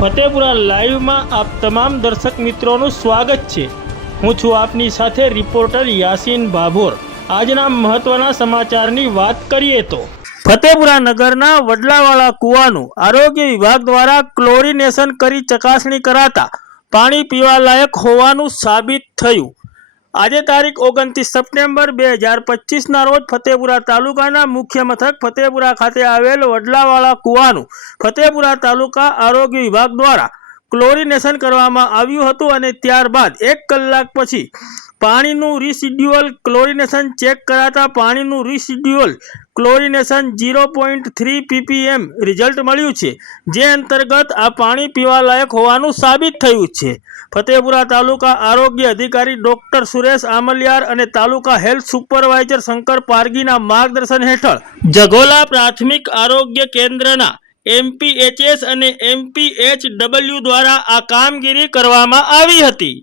ફતેપુરા લાઈવમાં આપ તમામ દર્શક મિત્રોનું સ્વાગત છે. હું છું આપની સાથે રિપોર્ટર યાસીન ભાભોર આજના મહત્વના સમાચારની વાત કરીએ તો, ફતેપુરા નગરના વડલાવાળા કુવાનું આરોગ્ય વિભાગ દ્વારા ક્લોરિનેશન કરી ચકાસણી કરાતા પાણી પીવા લાયક હોવાનું સાબિત થયું. આજે તારીખ ઓગણત્રીસ સપ્ટેમ્બર બે હજાર પચીસના રોજ ફતેપુરા તાલુકાના મુખ્ય મથક ફતેપુરા ખાતે આવેલ વડલાવાળા કુવાનું ફતેપુરા તાલુકા આરોગ્ય વિભાગ દ્વારા ક્લોરિનેશન કરવામાં આવ્યું હતું અને ત્યારબાદ એક કલાક પછી પાણીનું રિસિડ્યુઅલ ક્લોરિનેશન ચેક કરાતા પાણીનું residual chlorination zero point three PPM result મળ્યું છે, જે અંતર્ગત આ પાણી પીવાલાયક હોવાનું સાબિત થયું છે. ફતેપુરા તાલુકા આરોગ્ય અધિકારી ડોક્ટર સુરેશ આમલિયાર અને તાલુકા હેલ્થ સુપરવાઇઝર શંકર પારગીના માર્ગદર્શન હેઠળ જગોલા પ્રાથમિક આરોગ્ય કેન્દ્રના એમપીએચએસ અને એમપીએચ ડબલ્યુ દ્વારા આ કામગીરી કરવામાં આવી હતી.